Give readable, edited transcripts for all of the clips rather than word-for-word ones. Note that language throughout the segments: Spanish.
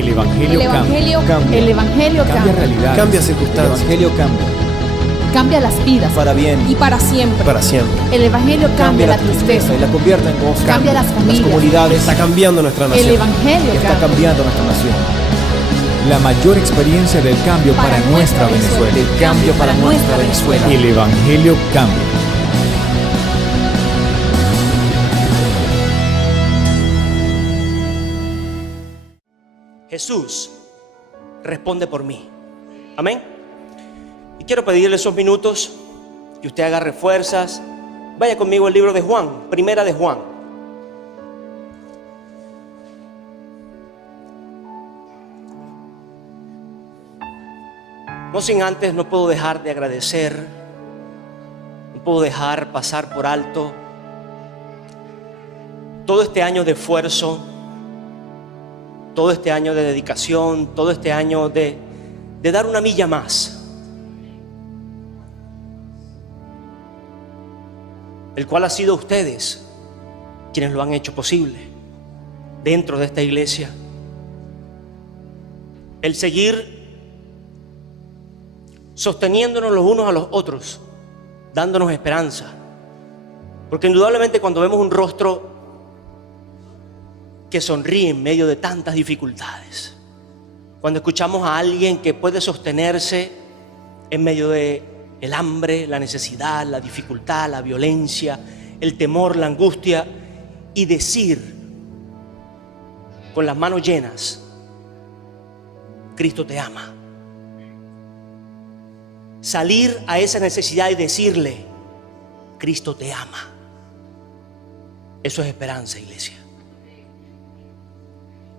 El Evangelio cambia. El Evangelio Cambia cambia. realidades. Cambia El circunstancias. Evangelio cambia. Cambia las vidas. Para bien. Y para siempre. Para siempre. El Evangelio cambia la tristeza. y la convierte en gozo. Cambia las familias. comunidades. Está cambiando nuestra El nación. Evangelio Está cambia. cambiando nuestra nación. La mayor experiencia del cambio para nuestra Venezuela. El cambio para nuestra Venezuela. El Evangelio cambia. Jesús responde por mí. Amén. Y quiero pedirle esos minutos que usted agarre fuerzas. Vaya conmigo al libro de Juan, primera de Juan. No sin antes, no puedo dejar de agradecer, no puedo dejar pasar por alto todo este año de esfuerzo, todo este año de dedicación, todo este año de dar una milla más, el cual ha sido ustedes quienes lo han hecho posible dentro de esta iglesia. El seguir sosteniéndonos los unos a los otros, dándonos esperanza, porque indudablemente cuando vemos un rostro que sonríe en medio de tantas dificultades, cuando escuchamos a alguien que puede sostenerse en medio de el hambre, la necesidad, la dificultad, la violencia, el temor, la angustia, y decir con las manos llenas: Cristo te ama. Salir a esa necesidad y decirle: Cristo te ama. Eso es esperanza, iglesia.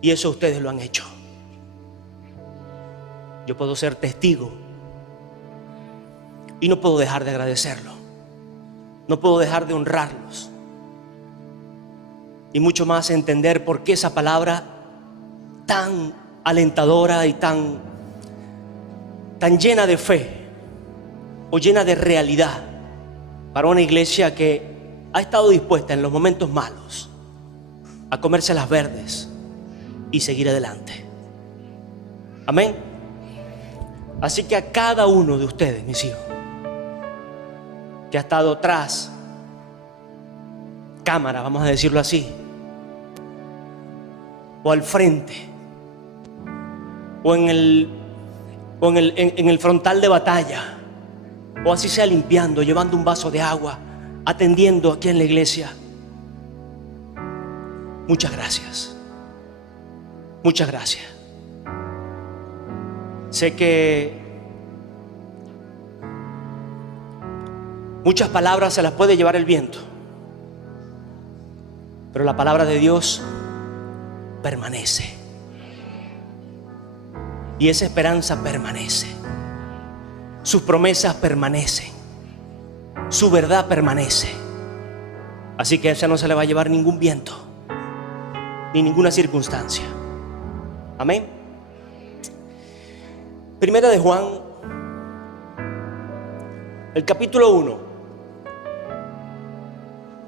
Y eso ustedes lo han hecho. Yo puedo ser testigo y no puedo dejar de agradecerlo. No puedo dejar de honrarlos. Y mucho más entender por qué esa palabra tan alentadora y tan llena de fe o llena de realidad para una iglesia que ha estado dispuesta en los momentos malos a comerse las verdes y seguir adelante. Amén. Así que a cada uno de ustedes, mis hijos, que ha estado tras cámara, vamos a decirlo así, o al frente, o en el frontal de batalla, o así sea limpiando, llevando un vaso de agua, atendiendo aquí en la iglesia, muchas gracias. Muchas gracias. Sé que muchas palabras se las puede llevar el viento, pero la palabra de Dios permanece. Y esa esperanza permanece. Sus promesas permanecen. Su verdad permanece. Así que a ella no se le va a llevar ningún viento, ni ninguna circunstancia. Amén. Primera de Juan, el capítulo 1,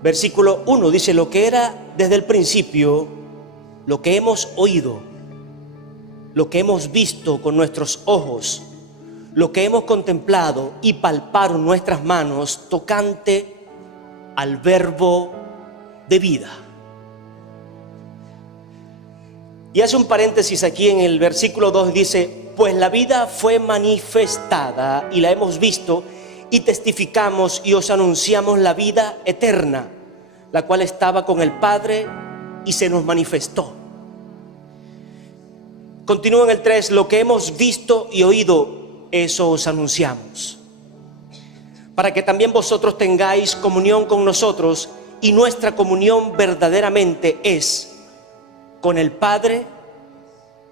versículo 1 dice: lo que era desde el principio, lo que hemos oído, lo que hemos visto con nuestros ojos, lo que hemos contemplado y palparon nuestras manos tocante al verbo de vida. Y hace un paréntesis aquí en el versículo 2, dice: pues la vida fue manifestada y la hemos visto y testificamos y os anunciamos la vida eterna, la cual estaba con el Padre y se nos manifestó. Continúa en el 3: lo que hemos visto y oído, eso os anunciamos, para que también vosotros tengáis comunión con nosotros, y nuestra comunión verdaderamente es con el Padre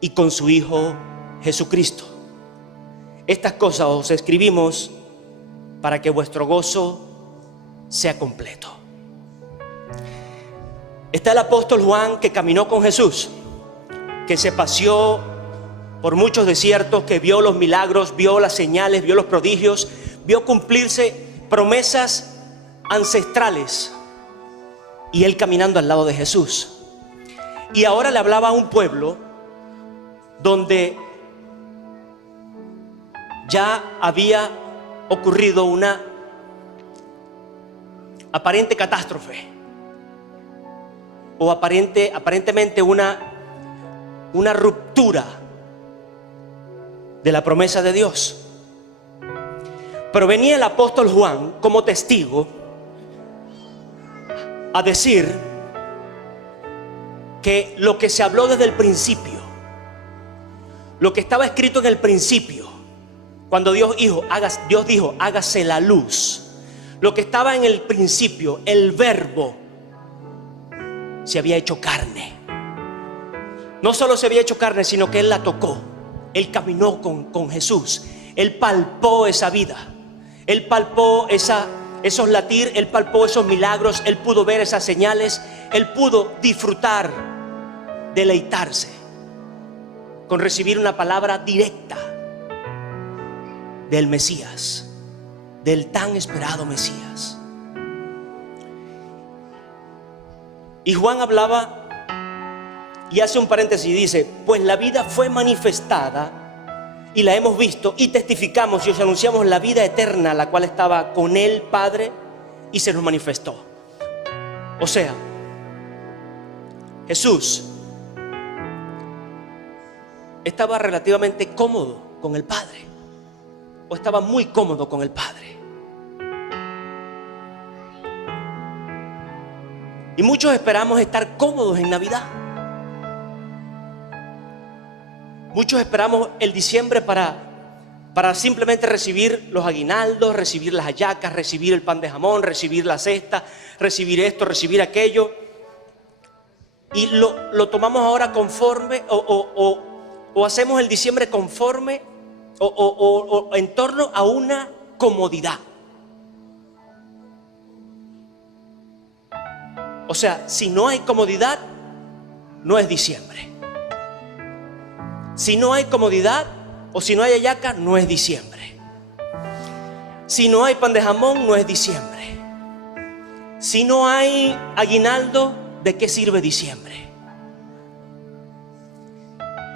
y con su Hijo Jesucristo. Estas cosas os escribimos para que vuestro gozo sea completo. Está el apóstol Juan, que caminó con Jesús, que se paseó por muchos desiertos, que vio los milagros, vio las señales, vio los prodigios, vio cumplirse promesas ancestrales, y él caminando al lado de Jesús. Y ahora le hablaba a un pueblo donde ya había ocurrido una aparente catástrofe o aparentemente una ruptura de la promesa de Dios. Pero venía el apóstol Juan como testigo a decir que lo que se habló desde el principio, lo que estaba escrito en el principio, cuando Dios dijo, hágase la luz, lo que estaba en el principio, el verbo, se había hecho carne. No solo se había hecho carne, sino que Él la tocó. Él caminó con Jesús. Él palpó esa vida. Él palpó esos latir. Él palpó esos milagros. Él pudo ver esas señales. Él pudo disfrutar, deleitarse con recibir una palabra directa del Mesías, del tan esperado Mesías. Y Juan hablaba y hace un paréntesis y dice: pues la vida fue manifestada y la hemos visto y testificamos y os anunciamos la vida eterna, la cual estaba con el Padre y se nos manifestó. O sea, Jesús estaba relativamente cómodo con el Padre, o estaba muy cómodo con el Padre. Y muchos esperamos estar cómodos en Navidad. Muchos esperamos el diciembre para simplemente recibir los aguinaldos, recibir las hallacas, recibir el pan de jamón, recibir la cesta, recibir esto, recibir aquello. Y lo tomamos ahora conforme o hacemos el diciembre conforme o en torno a una comodidad. O sea, si no hay comodidad, no es diciembre. Si no hay comodidad o si no hay hallaca, no es diciembre. Si no hay pan de jamón, no es diciembre. Si no hay aguinaldo, ¿de qué sirve diciembre?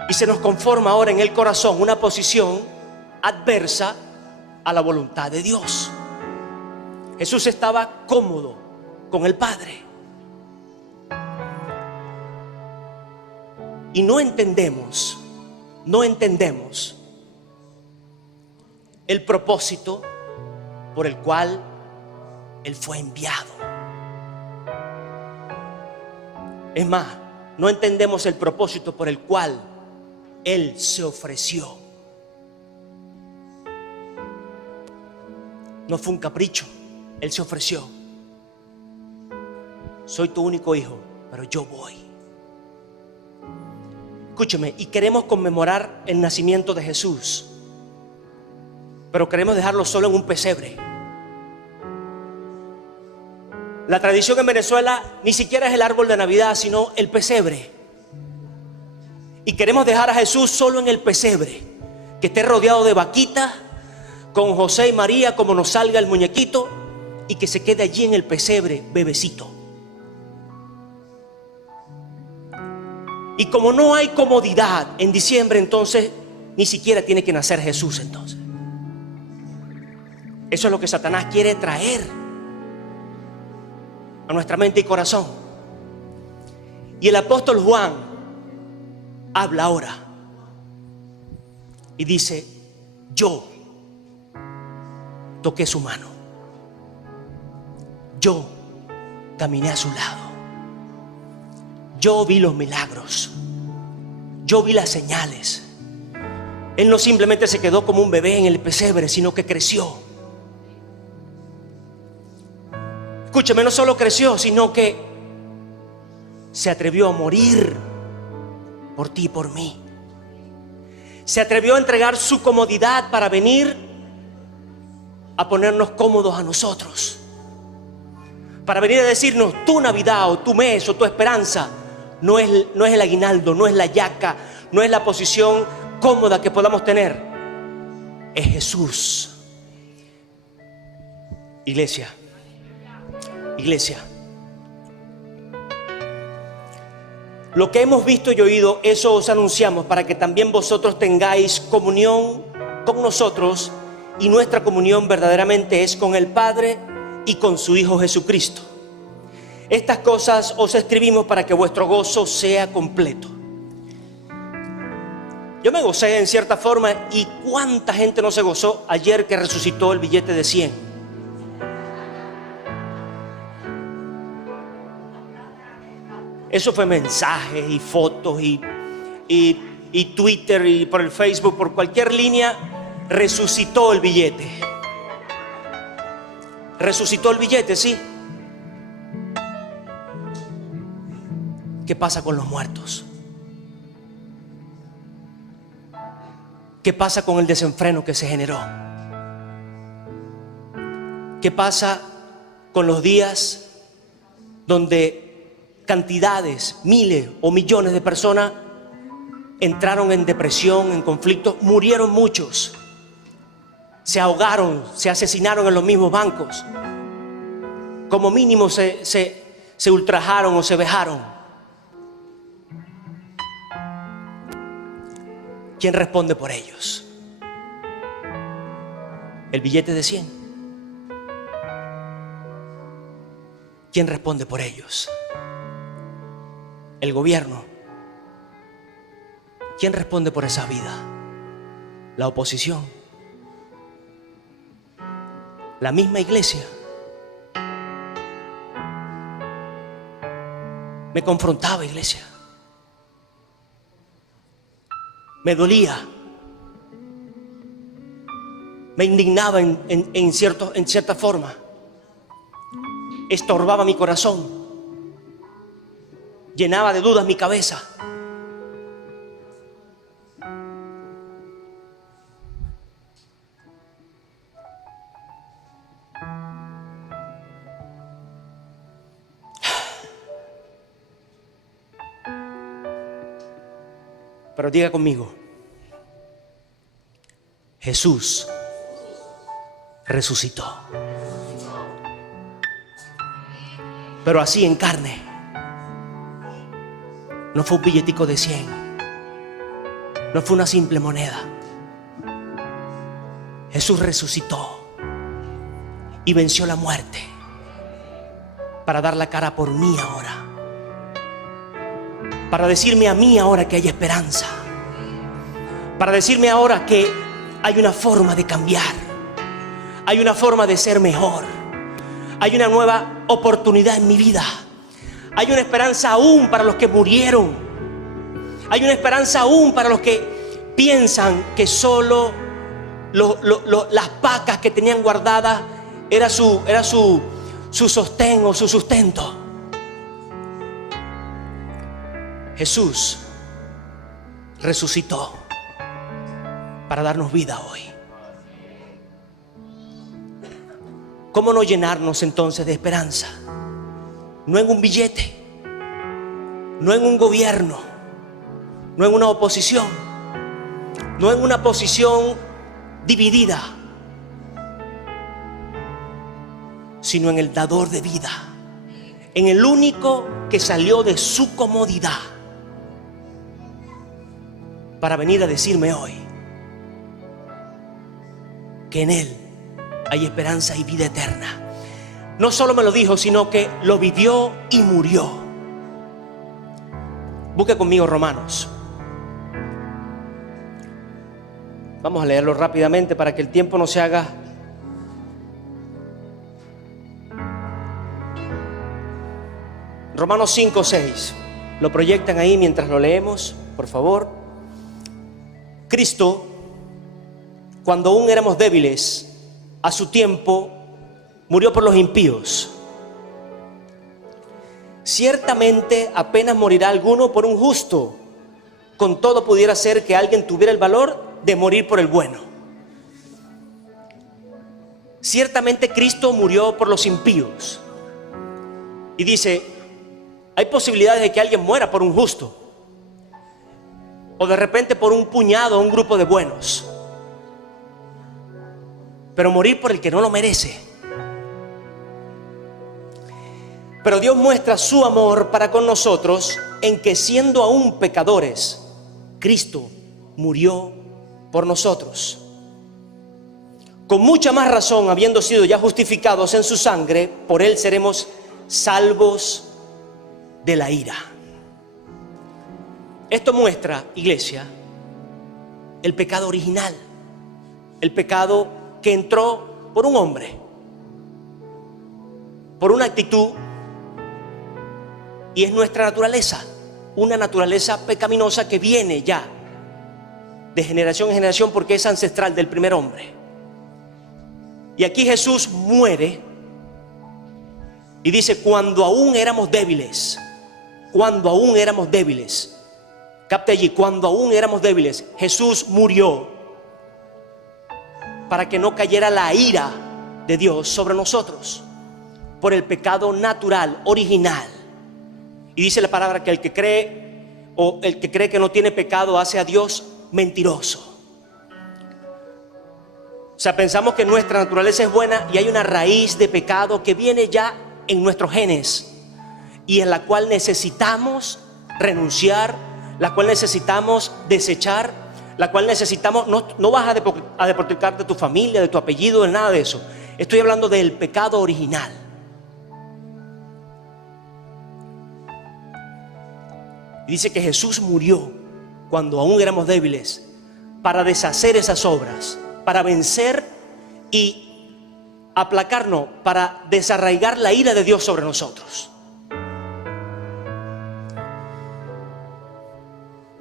Y se nos conforma ahora en el corazón una posición adversa a la voluntad de Dios. Jesús estaba cómodo con el Padre. Y no entendemos el propósito por el cual Él fue enviado. Es más, no entendemos el propósito por el cual Él se ofreció. No fue un capricho, Él se ofreció. Soy tu único hijo, pero yo voy. Escúcheme, y queremos conmemorar el nacimiento de Jesús, pero queremos dejarlo solo en un pesebre. La tradición en Venezuela ni siquiera es el árbol de Navidad, sino el pesebre. Y queremos dejar a Jesús solo en el pesebre, que esté rodeado de vaquitas, con José y María como nos salga el muñequito, y que se quede allí en el pesebre, bebecito. Y como no hay comodidad en diciembre, entonces ni siquiera tiene que nacer Jesús entonces. Eso es lo que Satanás quiere traer a nuestra mente y corazón. Y el apóstol Juan habla ahora y dice: yo toqué su mano, yo caminé a su lado, yo vi los milagros, yo vi las señales. Él no simplemente se quedó como un bebé en el pesebre, sino que creció. Escúchame, no solo creció, sino que se atrevió a morir por ti y por mí. Se atrevió a entregar su comodidad para venir a ponernos cómodos a nosotros, para venir a decirnos: tu Navidad o tu mes o tu esperanza no es el aguinaldo, no es la yaca, no es la posición cómoda que podamos tener. Es Jesús. Iglesia, Lo que hemos visto y oído, eso os anunciamos, para que también vosotros tengáis comunión con nosotros, y nuestra comunión verdaderamente es con el Padre y con su Hijo Jesucristo. Estas cosas os escribimos para que vuestro gozo sea completo. Yo me gocé en cierta forma, y cuánta gente no se gozó ayer que resucitó el billete de 100. Eso fue mensajes y fotos y Twitter y por el Facebook, por cualquier línea. Resucitó el billete. Resucitó el billete, sí. ¿Qué pasa con los muertos? ¿Qué pasa con el desenfreno que se generó? ¿Qué pasa con los días donde cantidades, miles o millones de personas entraron en depresión, en conflictos, murieron muchos, se ahogaron, se asesinaron en los mismos bancos, como mínimo se ultrajaron o se vejaron? ¿Quién responde por ellos? ¿El billete de 100? ¿Quién responde por ellos? ¿El gobierno? ¿Quién responde por esa vida? ¿La oposición? ¿La misma iglesia? Me confrontaba, iglesia. Me dolía. Me indignaba en cierta forma. Estorbaba mi corazón. Llenaba de dudas mi cabeza. Pero diga conmigo: Jesús resucitó. Pero así en carne. No fue un billetico de 100. No fue una simple moneda. Jesús resucitó y venció la muerte para dar la cara por mí ahora. Para decirme a mí ahora que hay esperanza. Para decirme ahora que hay una forma de cambiar. Hay una forma de ser mejor. Hay una nueva oportunidad en mi vida. Hay una esperanza aún para los que murieron. Hay una esperanza aún para los que piensan que solo las vacas que tenían guardadas era su sostén o su sustento. Jesús resucitó para darnos vida hoy. ¿Cómo no llenarnos entonces de esperanza? No en un billete, no en un gobierno, no en una oposición, no en una posición dividida, sino en el dador de vida, en el único que salió de su comodidad para venir a decirme hoy que en Él hay esperanza y vida eterna. No solo me lo dijo, sino que lo vivió y murió. Busque conmigo Romanos. Vamos a leerlo rápidamente para que el tiempo no se haga. Romanos 5:6. Lo proyectan ahí mientras lo leemos, por favor. Cristo, cuando aún éramos débiles, a su tiempo murió por los impíos. Ciertamente apenas morirá alguno por un justo. Con todo pudiera ser que alguien tuviera el valor de morir por el bueno. Ciertamente Cristo murió por los impíos. Y dice, hay posibilidades de que alguien muera por un justo, o de repente por un puñado o un grupo de buenos. Pero morir por el que no lo merece. Pero Dios muestra su amor para con nosotros en que siendo aún pecadores, Cristo murió por nosotros. Con mucha más razón, habiendo sido ya justificados en su sangre, por él seremos salvos de la ira. Esto muestra, iglesia, el pecado original, el pecado que entró por un hombre, por una actitud, y es nuestra naturaleza, una naturaleza pecaminosa que viene ya de generación en generación porque es ancestral del primer hombre. Y aquí Jesús muere y dice: cuando aún éramos débiles, capte allí, cuando aún éramos débiles, Jesús murió para que no cayera la ira de Dios sobre nosotros por el pecado natural, original. Y dice la palabra que el que cree que no tiene pecado hace a Dios mentiroso. O sea, pensamos que nuestra naturaleza es buena y hay una raíz de pecado que viene ya en nuestros genes y en la cual necesitamos renunciar, la cual necesitamos desechar, la cual necesitamos, no vas a deporticar de tu familia, de tu apellido, de nada de eso. Estoy hablando del pecado original. Dice que Jesús murió cuando aún éramos débiles para deshacer esas obras, para vencer y aplacarnos, para desarraigar la ira de Dios sobre nosotros.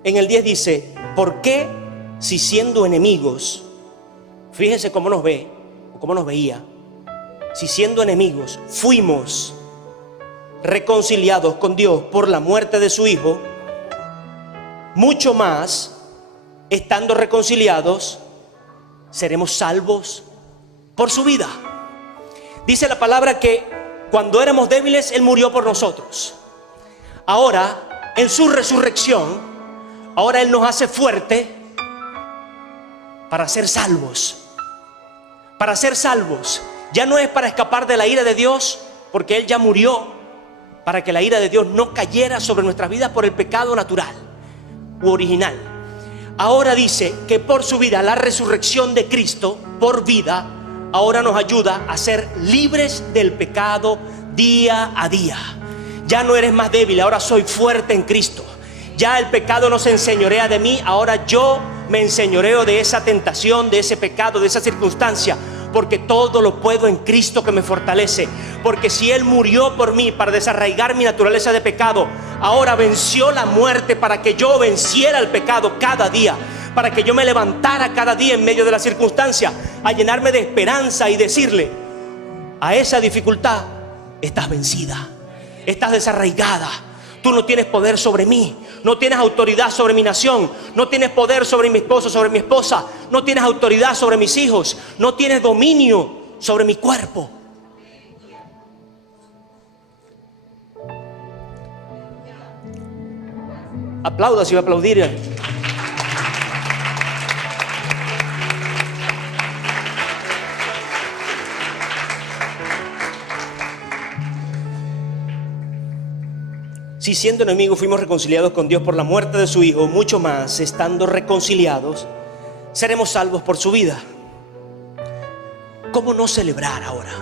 En el 10 dice: ¿por qué, si siendo enemigos, fíjense cómo nos ve, o cómo nos veía, si siendo enemigos fuimos reconciliados con Dios por la muerte de su Hijo, mucho más, estando reconciliados, seremos salvos por su vida? Dice la palabra que cuando éramos débiles, Él murió por nosotros. Ahora, en su resurrección, ahora Él nos hace fuerte para ser salvos. Para ser salvos. Ya no es para escapar de la ira de Dios, porque Él ya murió para que la ira de Dios no cayera sobre nuestras vidas por el pecado natural u original. Ahora dice que por su vida, la resurrección de Cristo, por vida, ahora nos ayuda a ser libres del pecado día a día. Ya no eres más débil, ahora soy fuerte en Cristo. Ya el pecado no se enseñorea de mí, ahora yo me enseñoreo de esa tentación, de ese pecado, de esa circunstancia, porque todo lo puedo en Cristo que me fortalece. Porque si Él murió por mí para desarraigar mi naturaleza de pecado, ahora venció la muerte para que yo venciera el pecado cada día, para que yo me levantara cada día en medio de la circunstancia, a llenarme de esperanza y decirle a esa dificultad: estás vencida, estás desarraigada. Tú no tienes poder sobre mí, no tienes autoridad sobre mi nación, no tienes poder sobre mi esposo, sobre mi esposa, no tienes autoridad sobre mis hijos, no tienes dominio sobre mi cuerpo. Aplauda si va a aplaudir. Si siendo enemigos fuimos reconciliados con Dios por la muerte de su Hijo, mucho más, estando reconciliados, seremos salvos por su vida. ¿Cómo no celebrar ahora?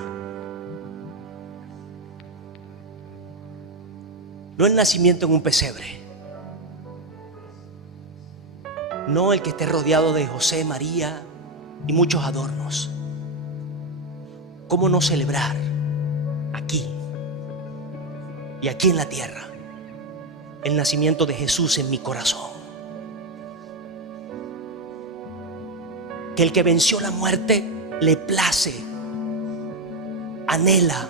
No el nacimiento en un pesebre, no el que esté rodeado de José, María y muchos adornos. ¿Cómo no celebrar aquí y aquí en la tierra el nacimiento de Jesús en mi corazón? Que el que venció la muerte le place, anhela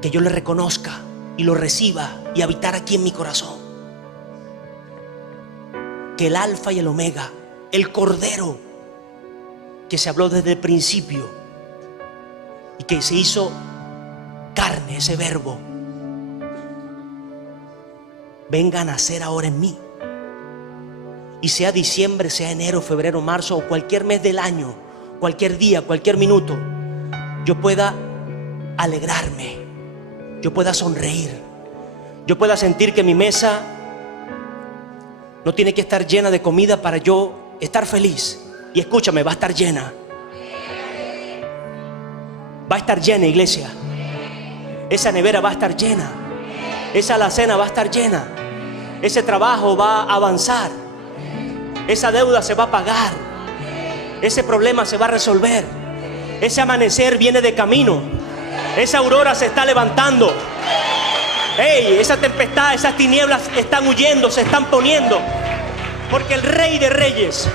que yo le reconozca y lo reciba y habitar aquí en mi corazón. Que el alfa y el omega, el cordero que se habló desde el principio y que se hizo carne, ese verbo, venga a nacer ahora en mí. Y sea diciembre, sea enero, febrero, marzo o cualquier mes del año, cualquier día, cualquier minuto, yo pueda alegrarme yo pueda sonreír, yo pueda sentir que mi mesa no tiene que estar llena de comida para yo estar feliz. Y escúchame, va a estar llena. Va a estar llena, iglesia. Esa nevera va a estar llena. Esa alacena va a estar llena. Ese trabajo va a avanzar. Esa deuda se va a pagar. Ese problema se va a resolver. Ese amanecer viene de camino. Esa aurora se está levantando. Hey, esa tempestad, esas tinieblas están huyendo, se están poniendo. Porque el Rey de Reyes,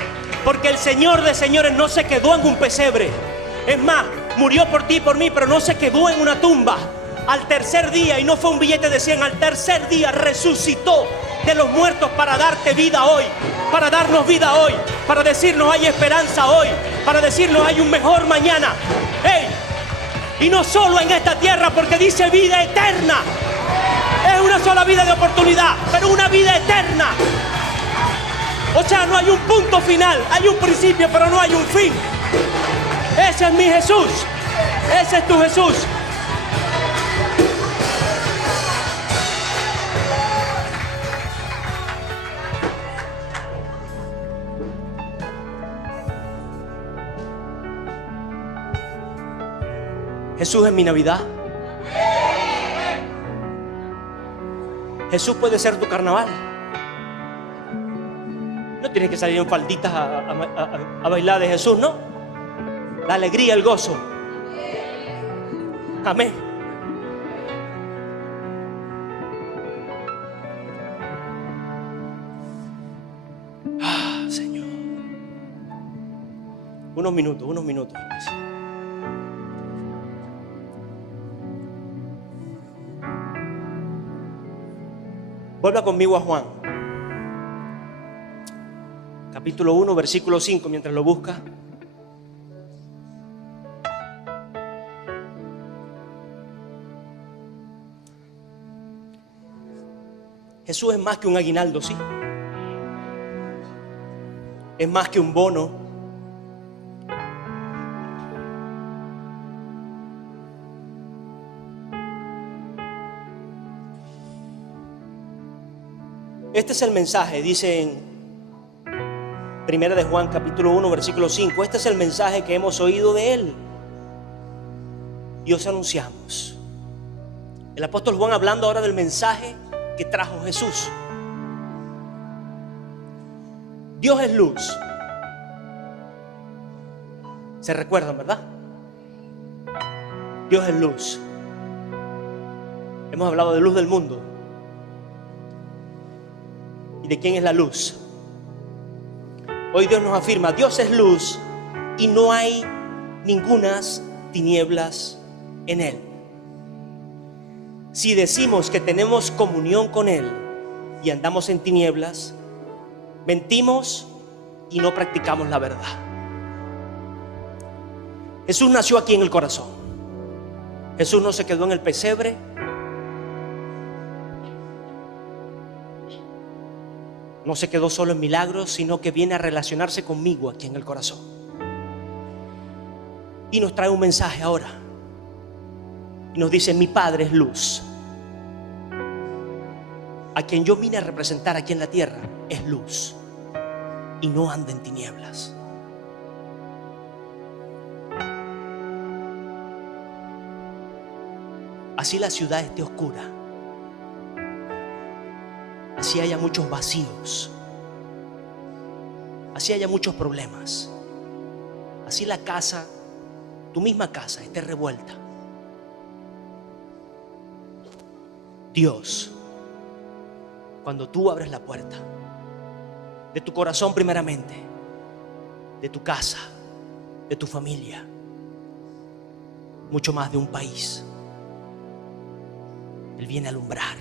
porque el Señor de Señores no se quedó en un pesebre. Es más, murió por ti y por mí, pero no se quedó en una tumba. Al tercer día, y no fue un billete de 100, al tercer día resucitó de los muertos para darte vida hoy, para darnos vida hoy, para decirnos hay esperanza hoy, para decirnos hay un mejor mañana. ¡Hey! Y no solo en esta tierra, porque dice vida eterna. Es una sola vida de oportunidad, pero una vida eterna. O sea, no hay un punto final, hay un principio, pero no hay un fin. Ese es mi Jesús, ese es tu Jesús. Jesús es mi Navidad. Jesús puede ser tu carnaval. No tienes que salir en falditas a bailar de Jesús, ¿no? La alegría, el gozo. Amén. Señor. Unos minutos. Vuelva conmigo a Juan, capítulo 1, versículo 5, mientras lo busca. Jesús es más que un aguinaldo, sí. Es más que un bono. Este es el mensaje, dice en Primera de Juan, capítulo 1, versículo 5. Este es el mensaje que hemos oído de Él y os anunciamos. El apóstol Juan hablando ahora del mensaje que trajo Jesús. Dios es luz. ¿Se recuerdan, verdad? Dios es luz. Hemos hablado de luz del mundo. ¿Y de quién es la luz? Hoy Dios nos afirma, Dios es luz y no hay ningunas tinieblas en Él. Si decimos que tenemos comunión con Él y andamos en tinieblas, mentimos y no practicamos la verdad. Jesús nació aquí en el corazón. Jesús no se quedó en el pesebre. No se quedó solo en milagros, sino que viene a relacionarse conmigo aquí en el corazón. Y nos trae un mensaje ahora. Y nos dice, mi Padre es luz. A quien yo vine a representar aquí en la tierra es luz. Y no anda en tinieblas. Así la ciudad esté oscura. Así haya muchos vacíos. Así haya muchos problemas. Así la casa, tu misma casa, esté revuelta. Dios, cuando tú abres la puerta de tu corazón primeramente, de tu casa, de tu familia, mucho más de un país, Él viene a alumbrar.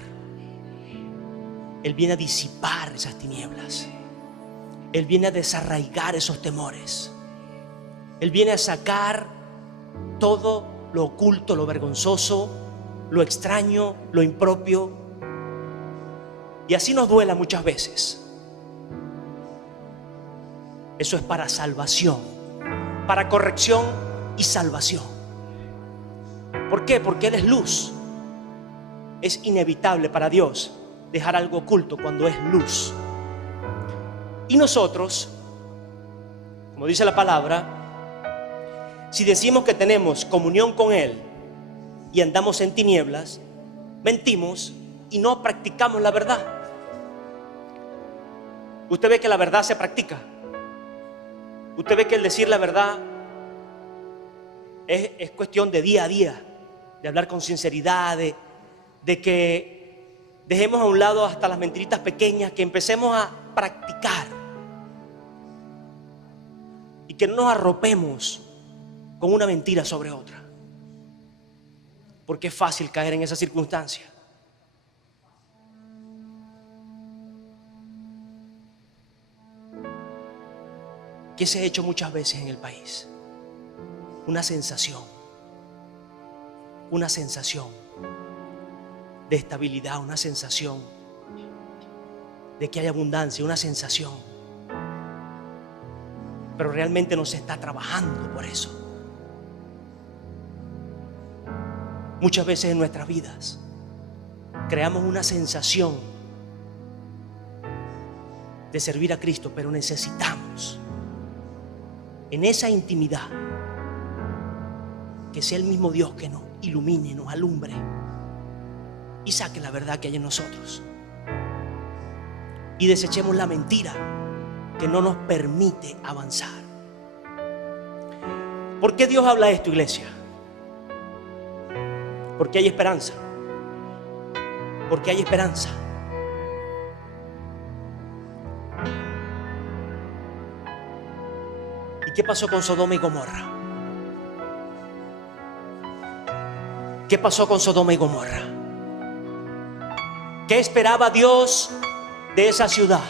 Él viene a disipar esas tinieblas. Él viene a desarraigar esos temores. Él viene a sacar todo lo oculto, lo vergonzoso, lo extraño, lo impropio. Y así nos duela muchas veces. Eso es para salvación, para corrección y salvación. ¿Por qué? Porque Él es luz. es inevitable para Dios dejar algo oculto cuando es luz. Y nosotros, como dice la palabra, si decimos que tenemos comunión con Él y andamos en tinieblas, mentimos y no practicamos la verdad. Usted ve que la verdad se practica. Usted ve que el decir la verdad es cuestión de día a día, de hablar con sinceridad, de que dejemos a un lado hasta las mentiritas pequeñas, que empecemos a practicar y que no nos arropemos con una mentira sobre otra, porque es fácil caer en esa circunstancia. ¿Qué se ha hecho muchas veces en el país? Una sensación de estabilidad, una sensación de que hay abundancia, una sensación. Pero realmente no se está trabajando por eso. Muchas veces en nuestras vidas creamos una sensación de servir a Cristo, pero necesitamos en esa intimidad que sea el mismo Dios que nos ilumine, nos alumbre y saque la verdad que hay en nosotros, y desechemos la mentira que no nos permite avanzar. ¿Por qué Dios habla esto, iglesia? Porque hay esperanza. Porque hay esperanza. ¿Y qué pasó con Sodoma y Gomorra? ¿Qué pasó con Sodoma y Gomorra? ¿Qué esperaba Dios de esa ciudad?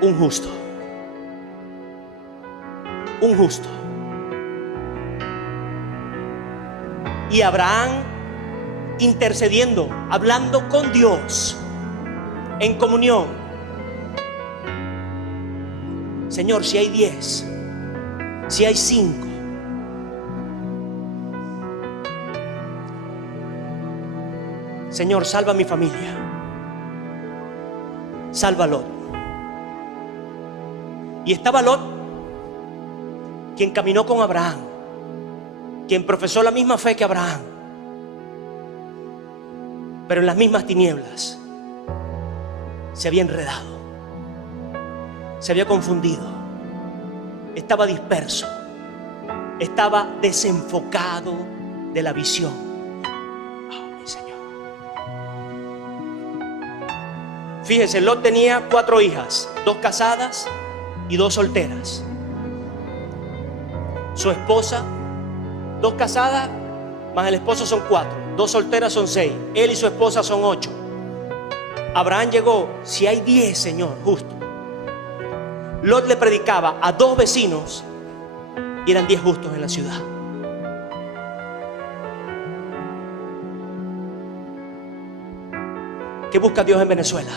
Un justo. Un justo. Y Abraham intercediendo, hablando con Dios en comunión. Señor, si hay 10, si hay 5, Señor, salva a mi familia, salva a Lot. Y estaba Lot, quien caminó con Abraham, quien profesó la misma fe que Abraham, pero en las mismas tinieblas se había enredado, se había confundido, estaba disperso, estaba desenfocado de la visión. Oh, mi Señor. Fíjese, Lot tenía 4 hijas, 2 casadas y 2 solteras. Su esposa, 2 casadas más el esposo son 4, 2 solteras son 6, él y su esposa son 8. Abraham llegó, si hay 10, Señor, justo. Lot le predicaba a 2 vecinos y eran 10 justos en la ciudad. ¿Qué busca Dios en Venezuela?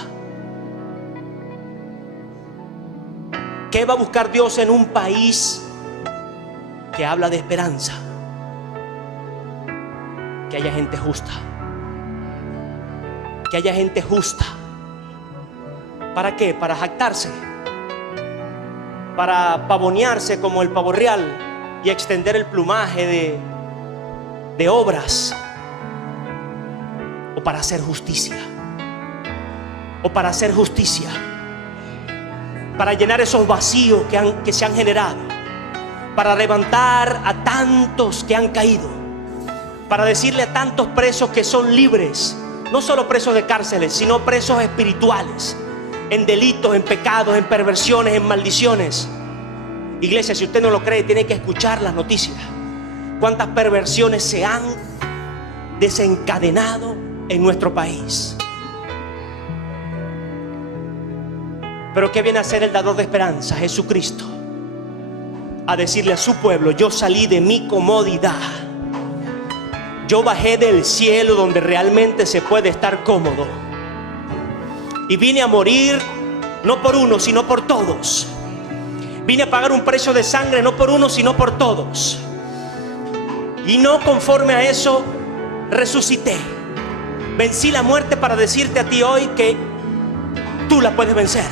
¿Qué va a buscar Dios en un país que habla de esperanza? Que haya gente justa. Que haya gente justa. ¿Para qué? Para jactarse, para pavonearse como el pavo real y extender el plumaje de obras, o para hacer justicia, para llenar esos vacíos que se han generado, para levantar a tantos que han caído, para decirle a tantos presos que son libres, no solo presos de cárceles, sino presos espirituales, en delitos, en pecados, en perversiones, en maldiciones. Iglesia, si usted no lo cree, tiene que escuchar las noticias. Cuántas perversiones se han desencadenado en nuestro país. Pero ¿qué viene a hacer el dador de esperanza? Jesucristo. A decirle a su pueblo: yo salí de mi comodidad. Yo bajé del cielo donde realmente se puede estar cómodo. Y vine a morir no por uno, sino por todos. Vine a pagar un precio de sangre no por uno, sino por todos. Y no conforme a eso, resucité. Vencí la muerte para decirte a ti hoy que tú la puedes vencer.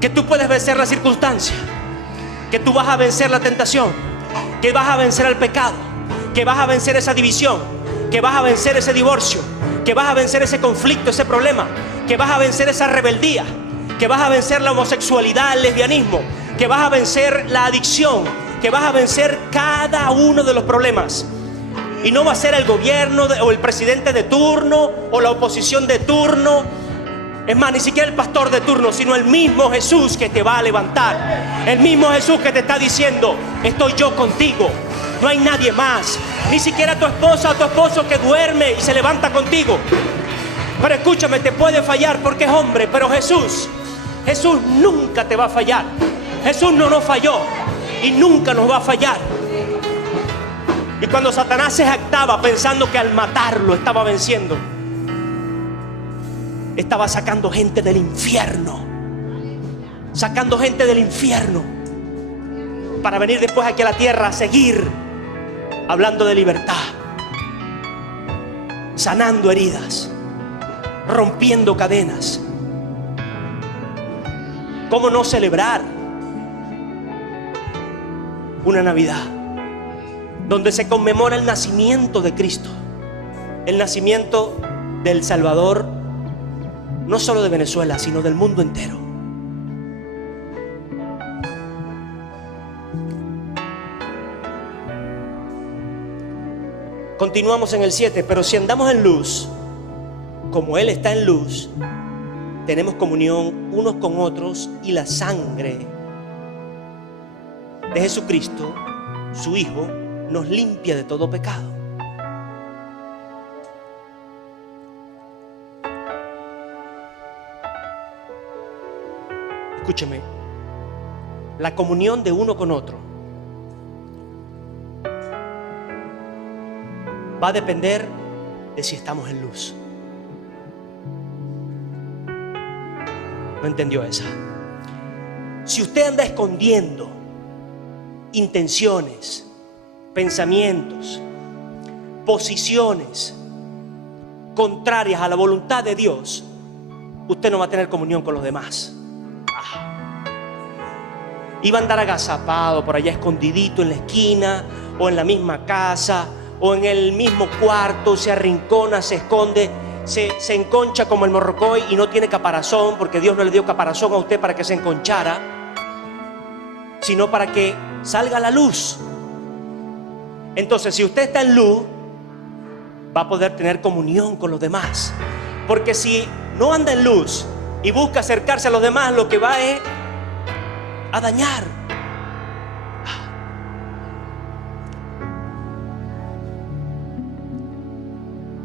Que tú puedes vencer la circunstancia. Que tú vas a vencer la tentación. Que vas a vencer el pecado. Que vas a vencer esa división. Que vas a vencer ese divorcio. Que vas a vencer ese conflicto, ese problema. Que vas a vencer esa rebeldía. Que vas a vencer la homosexualidad, el lesbianismo. Que vas a vencer la adicción. Que vas a vencer cada uno de los problemas. Y no va a ser el gobierno o el presidente de turno o la oposición de turno. Es más, ni siquiera el pastor de turno, sino el mismo Jesús que te va a levantar. El mismo Jesús que te está diciendo: estoy yo contigo. No hay nadie más. Ni siquiera tu esposa o tu esposo que duerme y se levanta contigo. Pero escúchame, te puede fallar porque es hombre. Pero Jesús nunca te va a fallar. Jesús no nos falló y nunca nos va a fallar. Y cuando Satanás se jactaba pensando que al matarlo estaba venciendo, estaba sacando gente del infierno. Sacando gente del infierno para venir después aquí a la tierra a seguir hablando de libertad, sanando heridas, rompiendo cadenas. ¿Cómo no celebrar una Navidad donde se conmemora el nacimiento de Cristo, el nacimiento del Salvador, no solo de Venezuela, sino del mundo entero? Continuamos en el 7. Pero si andamos en luz, como Él está en luz, tenemos comunión unos con otros, y la sangre de Jesucristo, su Hijo, nos limpia de todo pecado. Escúcheme, la comunión de uno con otro va a depender de si estamos en luz. ¿No entendió esa? Si usted anda escondiendo intenciones, pensamientos, posiciones contrarias a la voluntad de Dios, usted no va a tener comunión con los demás. Y va a andar agazapado por allá, escondidito en la esquina o en la misma casa o en el mismo cuarto, se arrincona, se esconde, se enconcha como el morrocoy y no tiene caparazón, porque Dios no le dio caparazón a usted para que se enconchara, sino para que salga a la luz. Entonces, si usted está en luz, va a poder tener comunión con los demás. Porque si no anda en luz y busca acercarse a los demás, lo que va es a dañar.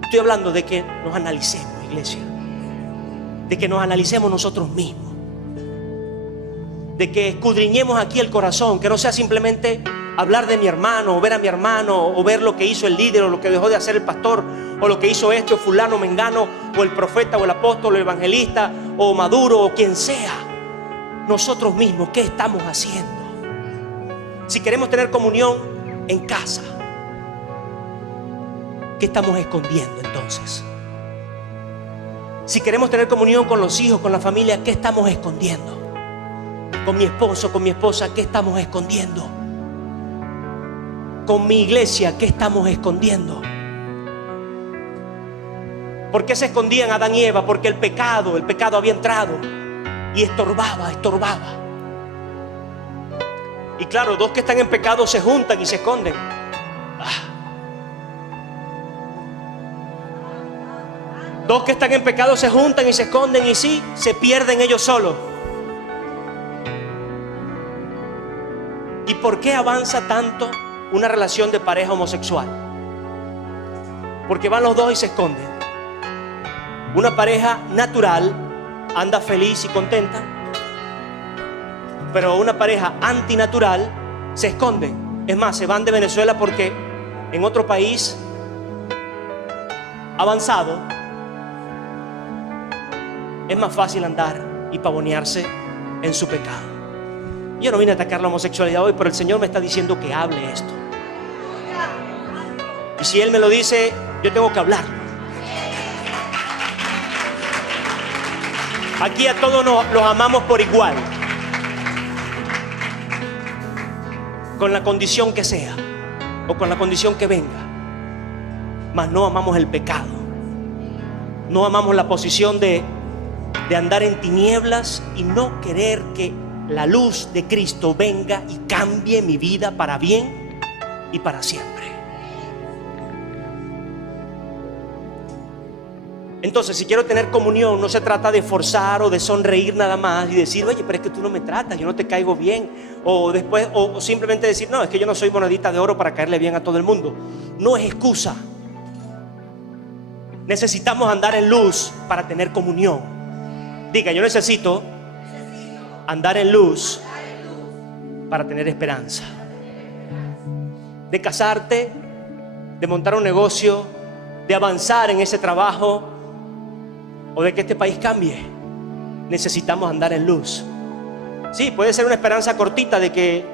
Estoy hablando de que nos analicemos, iglesia. De que nos analicemos nosotros mismos. De que escudriñemos aquí el corazón. Que no sea simplemente hablar de mi hermano, o ver a mi hermano, o ver lo que hizo el líder, o lo que dejó de hacer el pastor, o lo que hizo este, o fulano, mengano, o el profeta, o el apóstol, o el evangelista, o Maduro, o quien sea. Nosotros mismos, ¿qué estamos haciendo? Si queremos tener comunión en casa, ¿qué estamos escondiendo entonces? Si queremos tener comunión con los hijos, con la familia, ¿qué estamos escondiendo? Con mi esposo, con mi esposa, ¿qué estamos escondiendo? Con mi iglesia, ¿qué estamos escondiendo? ¿Por qué se escondían Adán y Eva? Porque el pecado había entrado y estorbaba. Y claro, dos que están en pecado se juntan y se esconden. Dos que están en pecado se juntan y se esconden, y sí, se pierden ellos solos. ¿Y por qué avanza tanto una relación de pareja homosexual? Porque van los dos y se esconden. Una pareja natural anda feliz y contenta, pero una pareja antinatural se esconde. Es más, se van de Venezuela porque en otro país avanzado es más fácil andar y pavonearse en su pecado. Yo no vine a atacar la homosexualidad hoy, pero el Señor me está diciendo que hable esto. Y si Él me lo dice, yo tengo que hablar. Aquí a todos los amamos por igual, con la condición que sea o con la condición que venga. Mas no amamos el pecado, no amamos la posición de andar en tinieblas y no querer que la luz de Cristo venga y cambie mi vida para bien y para siempre. Entonces, si quiero tener comunión, no se trata de forzar o de sonreír nada más y decir, oye, pero es que tú no me tratas, yo no te caigo bien. O después, o simplemente decir, no, es que yo no soy monedita de oro para caerle bien a todo el mundo. No es excusa. Necesitamos andar en luz para tener comunión. Diga, yo necesito andar en luz para tener esperanza. De casarte, de montar un negocio, de avanzar en ese trabajo, o de que este país cambie, necesitamos andar en luz. Sí, puede ser una esperanza cortita de que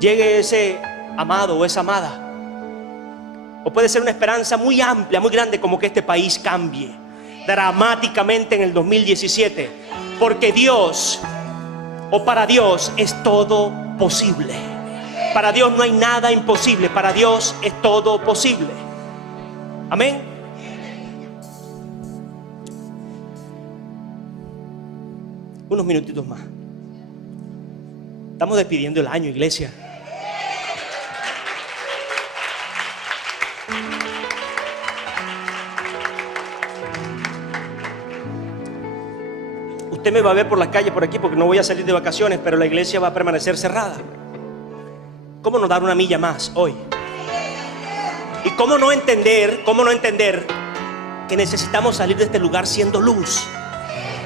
llegue ese amado o esa amada, o puede ser una esperanza muy amplia, muy grande, como que este país cambie dramáticamente en el 2017, porque Dios, o para Dios, es todo posible. Para Dios no hay nada imposible, para Dios es todo posible. Amén. Unos minutitos más. Estamos despidiendo el año, iglesia. Usted me va a ver por las calles por aquí porque no voy a salir de vacaciones, pero la iglesia va a permanecer cerrada. ¿Cómo no dar una milla más hoy? Y cómo no entender que necesitamos salir de este lugar siendo luz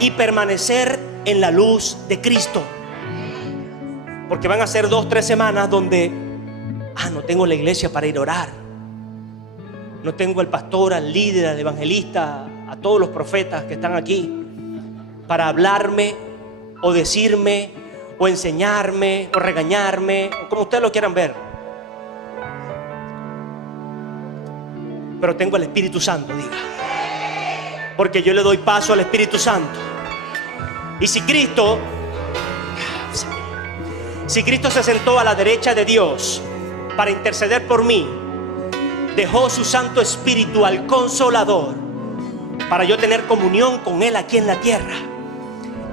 y permanecer en la luz de Cristo. Porque van a ser 2-3 semanas donde no tengo la iglesia para ir a orar, no tengo al pastor, al líder, al evangelista, a todos los profetas que están aquí para hablarme o decirme o enseñarme o regañarme, o como ustedes lo quieran ver. Pero tengo al Espíritu Santo, diga, porque yo le doy paso al Espíritu Santo. Y si Cristo se sentó a la derecha de Dios para interceder por mí, dejó su Santo Espíritu al Consolador para yo tener comunión con Él aquí en la tierra.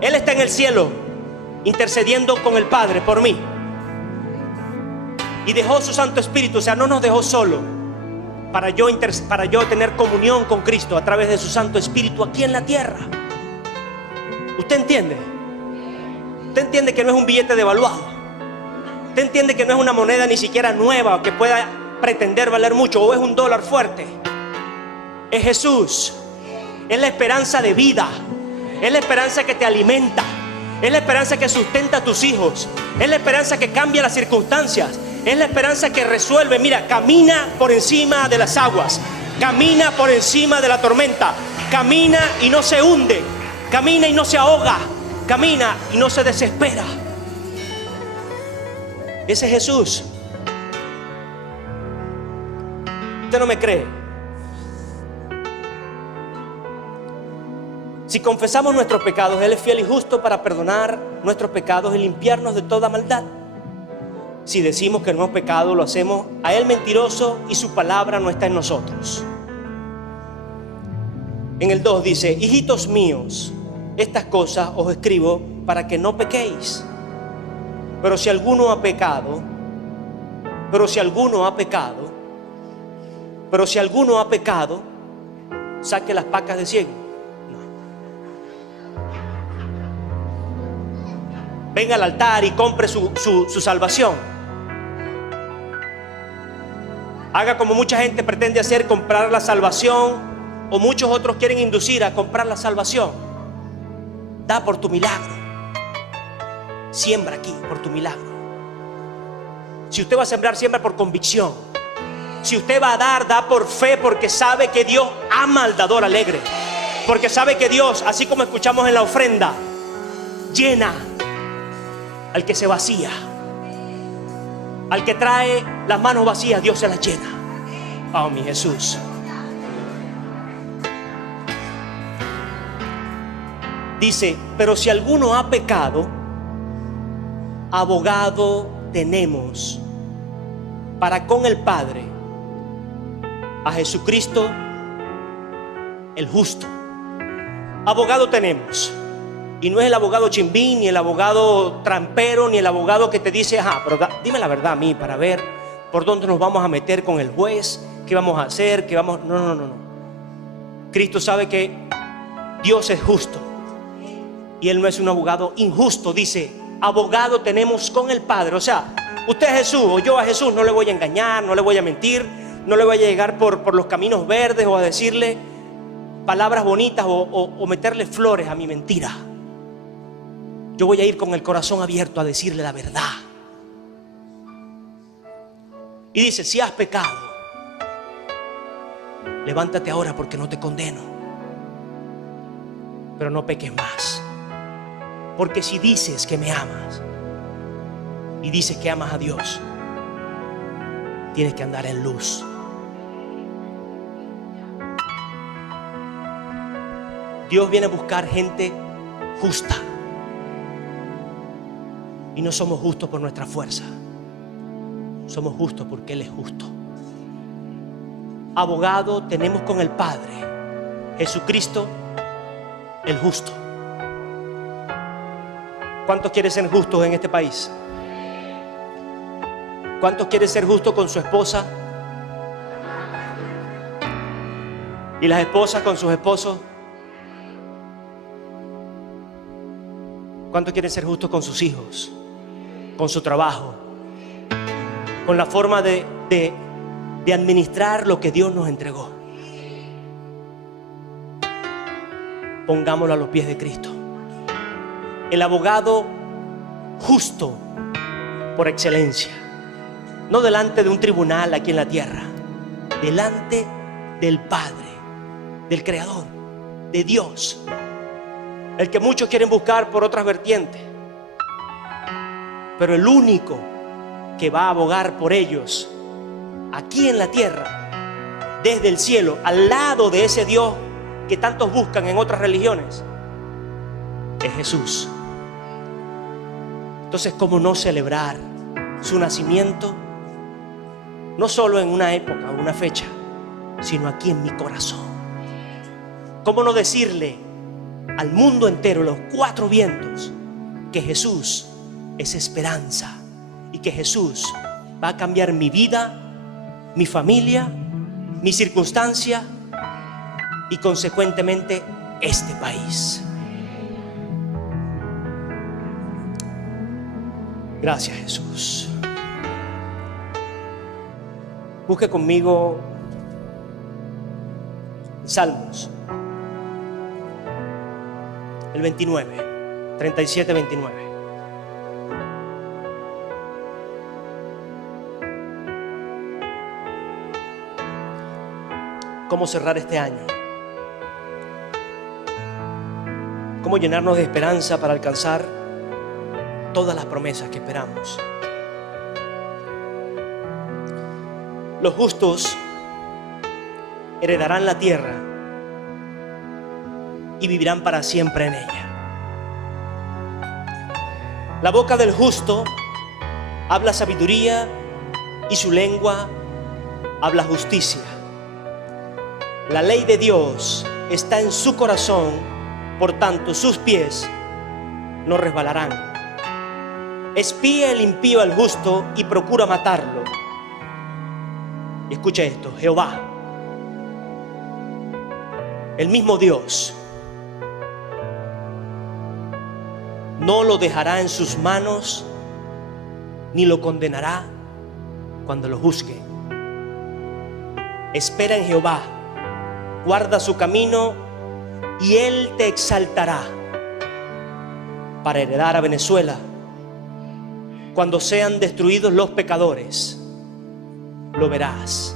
Él está en el cielo intercediendo con el Padre por mí, y dejó su Santo Espíritu, o sea, no nos dejó solo, para yo tener comunión con Cristo a través de su Santo Espíritu aquí en la tierra. ¿Usted entiende? ¿Usted entiende que no es un billete devaluado? ¿Usted entiende que no es una moneda ni siquiera nueva que pueda pretender valer mucho, o es un dólar fuerte? Es Jesús. Es la esperanza de vida, es la esperanza que te alimenta, es la esperanza que sustenta a tus hijos, es la esperanza que cambia las circunstancias, es la esperanza que resuelve. Mira, camina por encima de las aguas, camina por encima de la tormenta, camina y no se hunde, camina y no se ahoga, camina y no se desespera. Ese es Jesús. ¿Usted no me cree? Si confesamos nuestros pecados, Él es fiel y justo para perdonar nuestros pecados y limpiarnos de toda maldad. Si decimos que no hemos pecado, lo hacemos a Él mentiroso y su palabra no está en nosotros. En el 2 dice: hijitos míos, estas cosas os escribo para que no pequéis. Pero si alguno ha pecado, saque las pacas de ciego. Venga al altar y compre su salvación. Haga como mucha gente pretende hacer, comprar la salvación, o muchos otros quieren inducir a comprar la salvación. Da por tu milagro. Siembra aquí por tu milagro. Si usted va a sembrar, siembra por convicción. Si usted va a dar, da por fe, porque sabe que Dios ama al dador alegre. Porque sabe que Dios, así como escuchamos en la ofrenda, llena al que se vacía. Al que trae las manos vacías, Dios se las llena. Oh, mi Jesús. Dice, pero si alguno ha pecado, abogado tenemos para con el Padre, a Jesucristo el justo. Abogado tenemos. Y no es el abogado chimbín, ni el abogado trampero, ni el abogado que te dice, ajá, pero dime la verdad a mí para ver por dónde nos vamos a meter con el juez, qué vamos a hacer, qué vamos... No. Cristo sabe que Dios es justo y Él no es un abogado injusto. Dice, abogado tenemos con el Padre. O sea, usted es Jesús o yo a Jesús no le voy a engañar, no le voy a mentir, no le voy a llegar por los caminos verdes o a decirle palabras bonitas o meterle flores a mi mentira. Yo voy a ir con el corazón abierto a decirle la verdad. Y dice, si has pecado, levántate ahora porque no te condeno. Pero no peques más. Porque si dices que me amas y dices que amas a Dios, tienes que andar en luz. Dios viene a buscar gente justa. Y no somos justos por nuestra fuerza. Somos justos porque Él es justo. Abogado tenemos con el Padre, Jesucristo el justo. ¿Cuántos quieren ser justos en este país? ¿Cuántos quieren ser justos con su esposa? ¿Y las esposas con sus esposos? ¿Cuántos quieren ser justos con sus hijos? Con su trabajo, con la forma de administrar lo que Dios nos entregó. Pongámoslo a los pies de Cristo. El abogado justo por excelencia, no delante de un tribunal aquí en la tierra, delante del Padre, del Creador, de Dios, el que muchos quieren buscar por otras vertientes. Pero el único que va a abogar por ellos aquí en la tierra, desde el cielo, al lado de ese Dios que tantos buscan en otras religiones, es Jesús. Entonces, ¿cómo no celebrar su nacimiento? No solo en una época o una fecha, sino aquí en mi corazón. ¿Cómo no decirle al mundo entero, los cuatro vientos, que Jesús es esperanza y que Jesús va a cambiar mi vida, mi familia, mi circunstancia y consecuentemente este país? Gracias, Jesús. Busque conmigo Salmos, el 29, 37, 29. ¿Cómo cerrar este año? ¿Cómo llenarnos de esperanza para alcanzar todas las promesas que esperamos? Los justos heredarán la tierra y vivirán para siempre en ella. La boca del justo habla sabiduría y su lengua habla justicia. La ley de Dios está en su corazón, por tanto sus pies no resbalarán. Espía el impío al justo y procura matarlo. Y escucha esto: Jehová, el mismo Dios, no lo dejará en sus manos, ni lo condenará cuando lo juzgue. Espera en Jehová, guarda su camino y Él te exaltará para heredar a Venezuela. Cuando sean destruidos los pecadores, lo verás.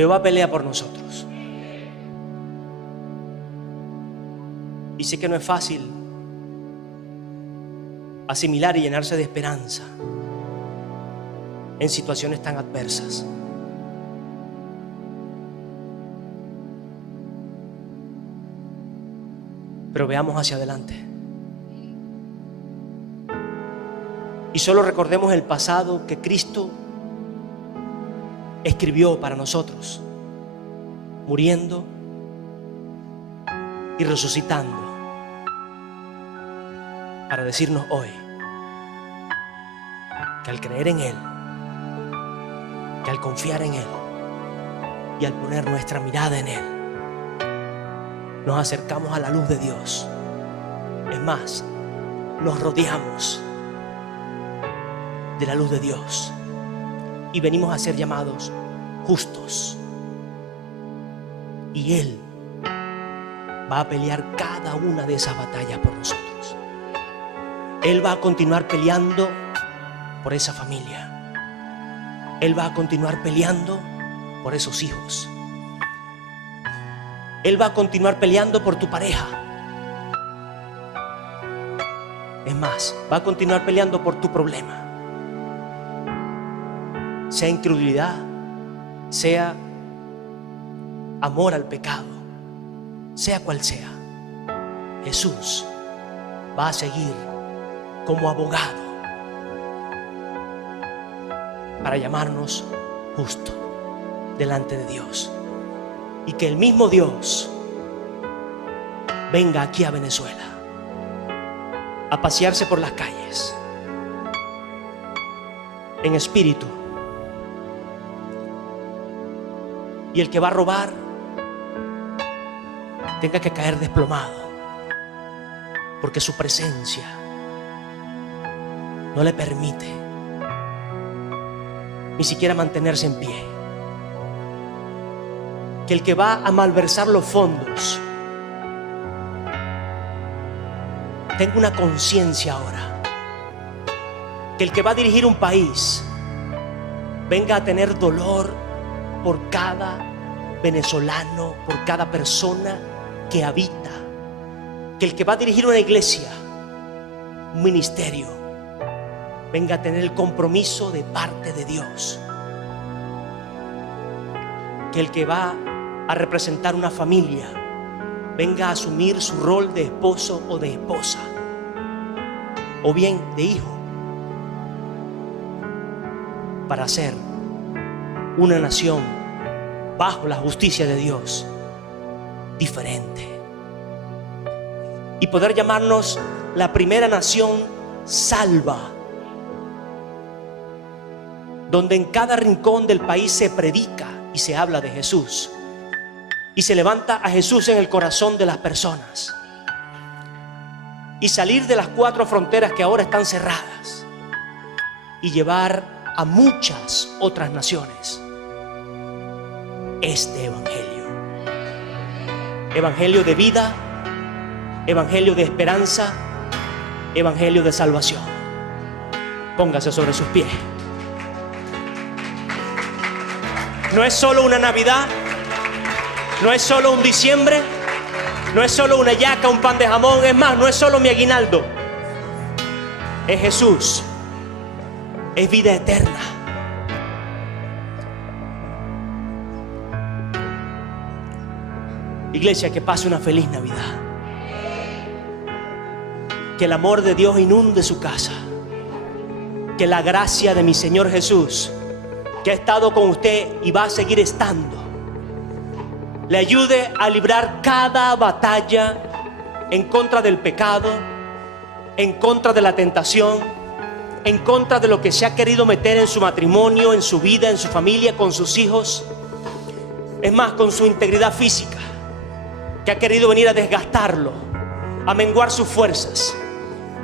Jehová pelea por nosotros. Y sé que no es fácil asimilar y llenarse de esperanza en situaciones tan adversas. Pero veamos hacia adelante. Y solo recordemos el pasado que Cristo escribió para nosotros, muriendo y resucitando, para decirnos hoy que al creer en Él, que al confiar en Él y al poner nuestra mirada en Él, nos acercamos a la luz de Dios. Es más, nos rodeamos de la luz de Dios y venimos a ser llamados justos. Y Él va a pelear cada una de esas batallas por nosotros. Él va a continuar peleando por esa familia. Él va a continuar peleando por esos hijos. Él va a continuar peleando por tu pareja. Es más, va a continuar peleando por tu problema. Sea incredulidad, sea amor al pecado, sea cual sea, Jesús va a seguir como abogado para llamarnos justo delante de Dios. Y que el mismo Dios venga aquí a Venezuela a pasearse por las calles en espíritu. Y el que va a robar tenga que caer desplomado, porque su presencia no le permite ni siquiera mantenerse en pie. Que el que va a malversar los fondos tenga una conciencia ahora. Que el que va a dirigir un país venga a tener dolor por cada venezolano, por cada persona que habita. Que el que va a dirigir una iglesia, un ministerio, venga a tener el compromiso de parte de Dios. Que el que va a representar una familia venga a asumir su rol de esposo o de esposa, o bien de hijo, para ser una nación bajo la justicia de Dios diferente y poder llamarnos la primera nación salva, donde en cada rincón del país se predica y se habla de Jesús y se levanta a Jesús en el corazón de las personas, y salir de las 4 fronteras que ahora están cerradas y llevar a muchas otras naciones este evangelio. Evangelio de vida, evangelio de esperanza, evangelio de salvación. Póngase sobre sus pies. No es solo una Navidad, no es solo un diciembre, no es solo una yaca, un pan de jamón. Es más, no es solo mi aguinaldo. Es Jesús. Es vida eterna. Iglesia, que pase una feliz Navidad. Que el amor de Dios inunde su casa. Que la gracia de mi Señor Jesús, que ha estado con usted y va a seguir estando, le ayude a librar cada batalla en contra del pecado, en contra de la tentación, en contra de lo que se ha querido meter en su matrimonio, en su vida, en su familia, con sus hijos. Es más, con su integridad física, que ha querido venir a desgastarlo, a menguar sus fuerzas,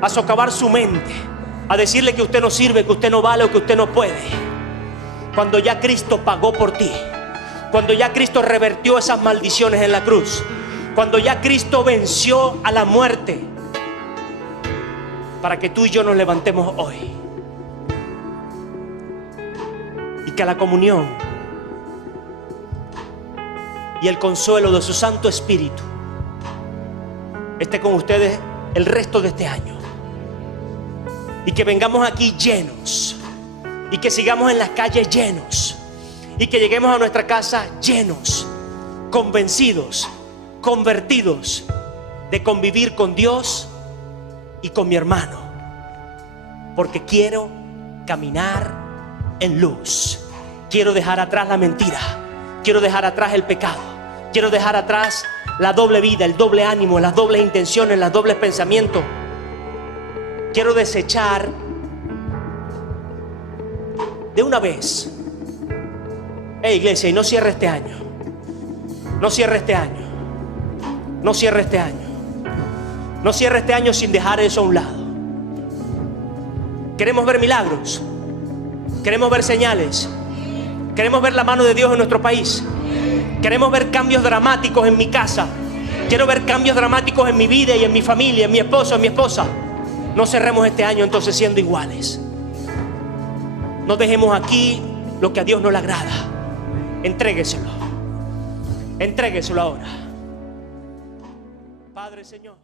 a socavar su mente, a decirle que usted no sirve, que usted no vale o que usted no puede. Cuando ya Cristo pagó por ti, cuando ya Cristo revertió esas maldiciones en la cruz, cuando ya Cristo venció a la muerte, para que tú y yo nos levantemos hoy y que la comunión y el consuelo de su Santo Espíritu esté con ustedes el resto de este año. Y que vengamos aquí llenos. Y que sigamos en las calles llenos. Y que lleguemos a nuestra casa llenos, convencidos, convertidos de convivir con Dios y con mi hermano. Porque quiero caminar en luz. Quiero dejar atrás la mentira. Quiero dejar atrás el pecado. Quiero dejar atrás la doble vida, el doble ánimo, las dobles intenciones, los dobles pensamientos. Quiero desechar de una vez. Iglesia, y no cierre este año. No cierre este año. No cierre este año. No cierre este año sin dejar eso a un lado. Queremos ver milagros. Queremos ver señales. Queremos ver la mano de Dios en nuestro país. Queremos ver cambios dramáticos en mi casa. Quiero ver cambios dramáticos en mi vida y en mi familia, en mi esposo, en mi esposa. No cerremos este año entonces siendo iguales. No dejemos aquí lo que a Dios no le agrada. Entrégueselo. Entrégueselo ahora. Padre, Señor.